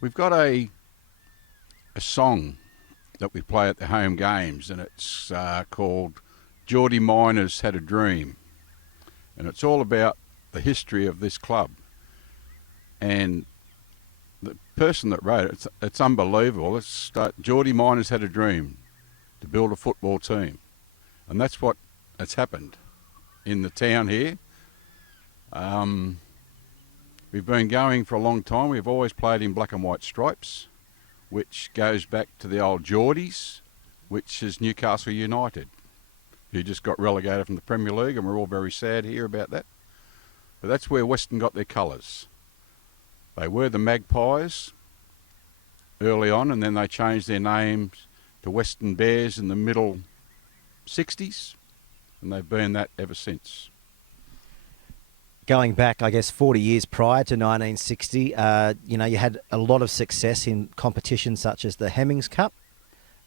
We've got a song that we play at the home games, and it's called Geordie Miners Had a Dream. And it's all about the history of this club. And the person that wrote it, it's unbelievable. Geordie Miners had a dream to build a football team. And that's what has happened in the town here. We've been going for a long time. We've always played in black and white stripes, which goes back to the old Geordies, which is Newcastle United, who just got relegated from the Premier League, and we're all very sad here about that. But that's where Weston got their colours. They were the Magpies early on, and then they changed their names to Weston Bears in the middle 60s, and they've been that ever since. Going back, I guess, 40 years prior to 1960, you had a lot of success in competitions such as the Hemmings Cup,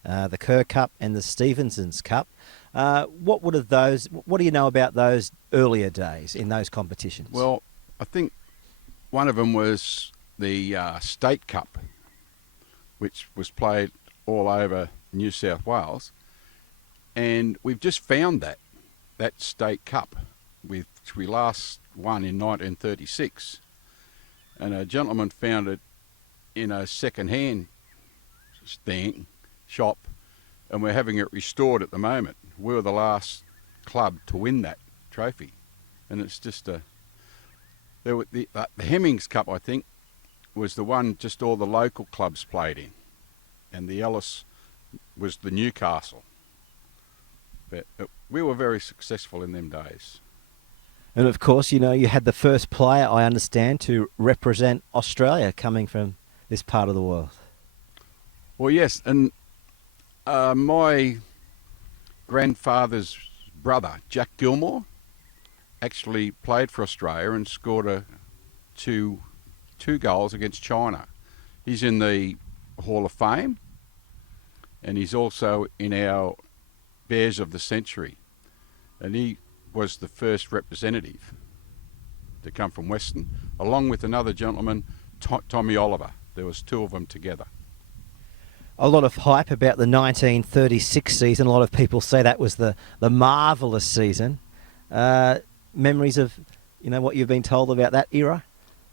the Kerr Cup, and the Stevenson's Cup. What do you know about those earlier days in those competitions? Well, I think one of them was the State Cup, which was played all over New South Wales, and we've just found that State Cup, which we last won in 1936, and a gentleman found it in a second-hand shop, and we're having it restored at the moment. We were the last club to win that trophy, and it's just the Hemmings Cup, I think, was the one just all the local clubs played in, and the Ellis was the Newcastle. But we were very successful in them days. And of course, you had the first player, I understand, to represent Australia coming from this part of the world. Well, yes, and my grandfather's brother, Jack Gilmore, actually played for Australia and scored two goals against China. He's in the Hall of Fame, and he's also in our Bears of the Century, and he was the first representative to come from Weston, along with another gentleman, Tommy Oliver. There was two of them together. A lot of hype about the 1936 season. A lot of people say that was the marvellous season. Memories of, what you've been told about that era?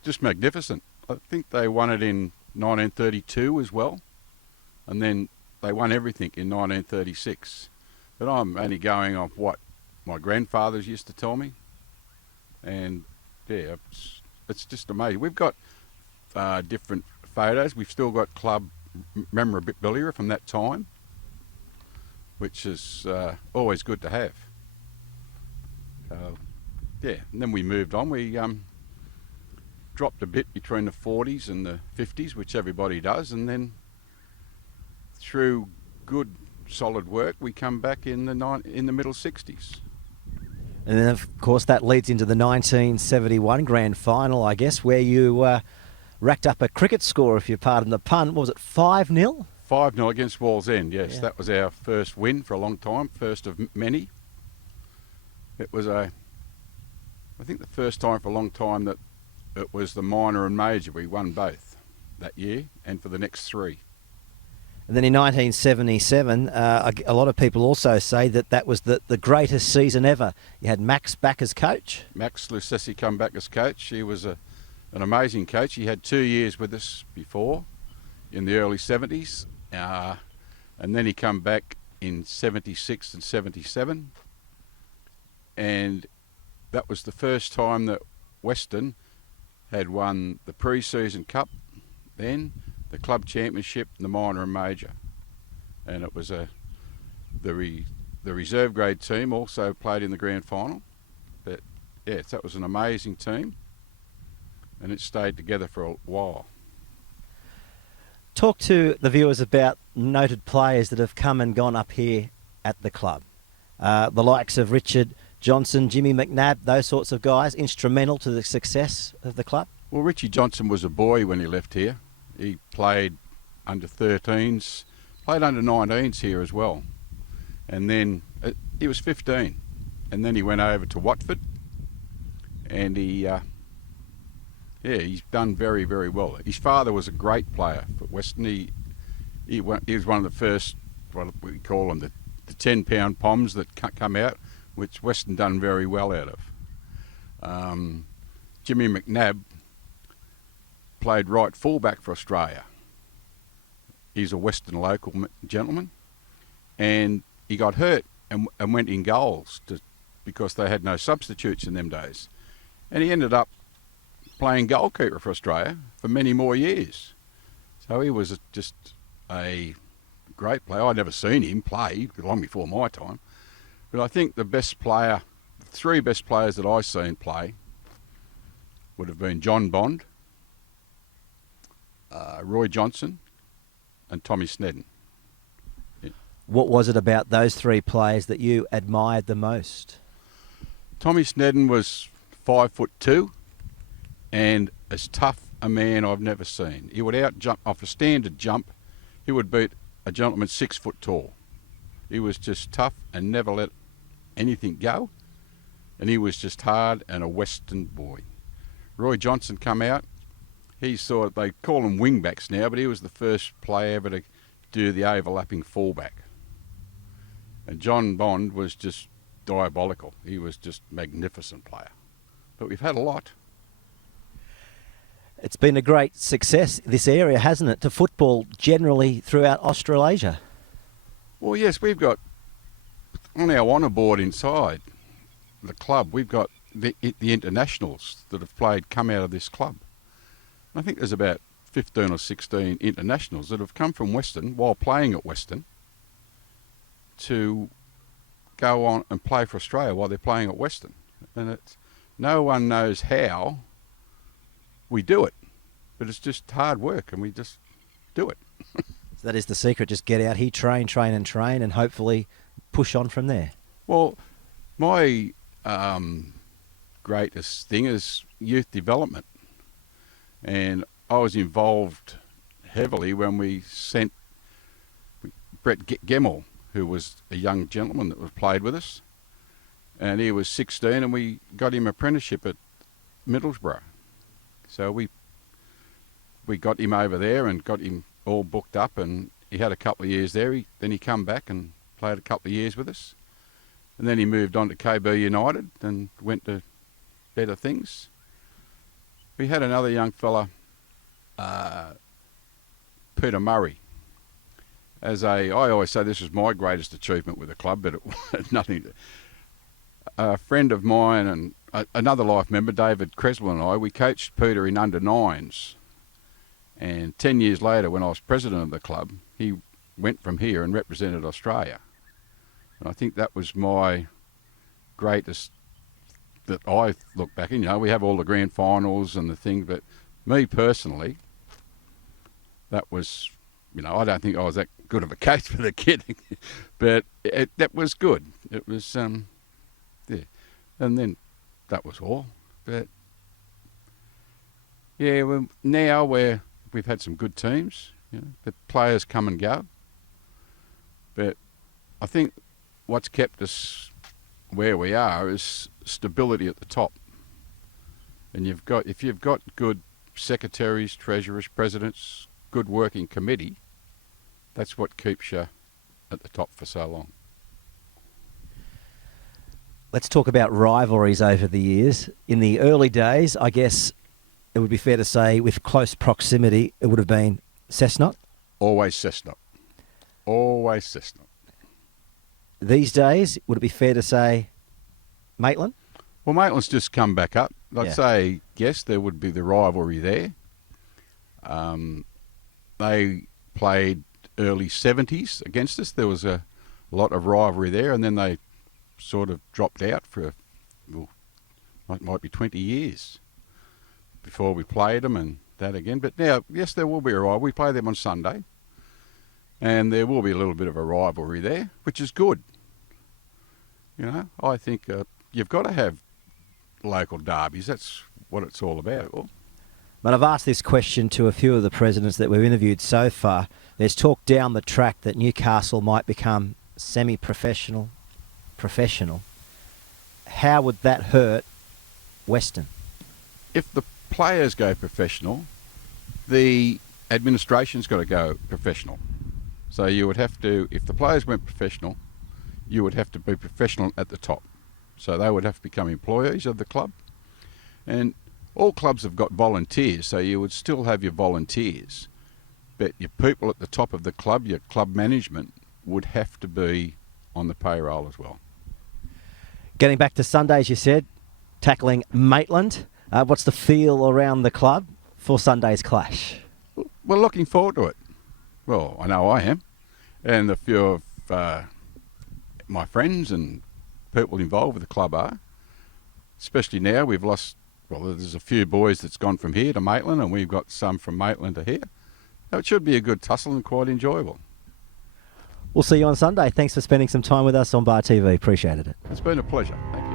Just magnificent. I think they won it in 1932 as well, and then they won everything in 1936. But I'm only going off what my grandfathers used to tell me, and yeah, it's just amazing. We've got different photos. We've still got club memorabilia from that time, which is always good to have. And then we moved on. We dropped a bit between the 40s and the 50s, which everybody does, and then through good solid work we come back in the middle 60s. And then, of course, that leads into the 1971 grand final, I guess, where you racked up a cricket score, if you pardon the pun. What was it, 5-0? 5-0 against Wallsend, yes. Yeah. That was our first win for a long time, first of many. It was I think the first time for a long time that it was the minor and major. We won both that year and for the next three. And then in 1977, a lot of people also say that was the greatest season ever. You had Max back as coach. Max Lucessi come back as coach. He was an amazing coach. He had 2 years with us before in the early 70s. And then he come back in 76 and 77. And that was the first time that Weston had won the pre-season cup then, the club championship, the minor and major, and it was the reserve grade team also played in the grand final. But yes, that was an amazing team, and it stayed together for a while. Talk to the viewers about noted players that have come and gone up here at the club. The likes of Richard Johnson, Jimmy McNabb, those sorts of guys, instrumental to the success of the club. Well, Richie Johnson was a boy when he left here. He played under 13s, played under 19s here as well. And then he was 15. And then he went over to Watford, and he Yeah, he's done very, very well. His father was a great player for Weston. He was one of the first, what we call them, the 10-pound poms that come out, which Weston done very well out of. Jimmy McNabb played right fullback for Australia. He's a Western local gentleman, and he got hurt and went in goals because they had no substitutes in them days. And he ended up playing goalkeeper for Australia for many more years. So he was just a great player. I'd never seen him play long before my time. But I think the three best players that I've seen play would have been John Bond, Roy Johnson and Tommy Snedden. Yeah. What was it about those three players that you admired the most? Tommy Snedden was 5'2" and as tough a man I've never seen. He would out-jump off a standard jump. He would beat a gentleman 6 foot tall. He was just tough and never let anything go. And he was just hard and a Western boy. Roy Johnson come out. They call them wingbacks now, but he was the first player ever to do the overlapping fullback. And John Bond was just diabolical. He was just magnificent player. But we've had a lot. It's been a great success, this area, hasn't it, to football generally throughout Australasia? Well, yes, we've got, on our honour board inside the club, we've got the internationals that have come out of this club. I think there's about 15 or 16 internationals that have come from Weston while playing at Weston to go on and play for Australia while they're playing at Weston. And no one knows how we do it, but it's just hard work and we just do it. So that is the secret, just get out here, train, and hopefully push on from there. Well, my greatest thing is youth development. And I was involved heavily when we sent Brett Gemmell, who was a young gentleman that was played with us. And he was 16 and we got him apprenticeship at Middlesbrough. So we got him over there and got him all booked up, and he had a couple of years there. Then he come back and played a couple of years with us. And then he moved on to KB United and went to better things. We had another young fella, Peter Murray. I always say this was my greatest achievement with the club, but it had nothing to... A friend of mine and another life member, David Creswell, and I, we coached Peter in under-9s. And 10 years later, when I was president of the club, he went from here and represented Australia. And I think that was my greatest, that I look back and, we have all the grand finals and the thing, but me personally, that was, I don't think I was that good of a coach for the kid, but that was good. It was, yeah. And then that was all. But yeah, now we've had some good teams, the players come and go. But I think what's kept us where we are is stability at the top. And if you've got good secretaries, treasurers, presidents, good working committee, that's what keeps you at the top for so long. Let's talk about rivalries over the years. In the early days, I guess it would be fair to say, with close proximity, it would have been Cessnock. Always Cessnock. Always Cessnock. These days, would it be fair to say Maitland? Well, Maitland's just come back up. I'd say, yes, there would be the rivalry there. They played early 70s against us. There was a lot of rivalry there, and then they sort of dropped out for, might be 20 years before we played them and that again. But now, yes, there will be a rivalry. We play them on Sunday, and there will be a little bit of a rivalry there, which is good. I think you've got to have local derbies. That's what it's all about. But I've asked this question to a few of the presidents that we've interviewed so far. There's talk down the track that Newcastle might become semi-professional, professional. How would that hurt Weston? If the players go professional, the administration's got to go professional. So you would have to, if the players went professional, you would have to be professional at the top. So they would have to become employees of the club. And all clubs have got volunteers, so you would still have your volunteers. But your people at the top of the club, your club management, would have to be on the payroll as well. Getting back to Sundays, you said, tackling Maitland. What's the feel around the club for Sunday's clash? We're looking forward to it. Well, I know I am. And a few of my friends and people involved with the club are. Especially now, we've lost, well, there's a few boys that's gone from here to Maitland, and we've got some from Maitland to here. So it should be a good tussle and quite enjoyable. We'll see you on Sunday. Thanks for spending some time with us on BarTV. Appreciated it. It's been a pleasure. Thank you.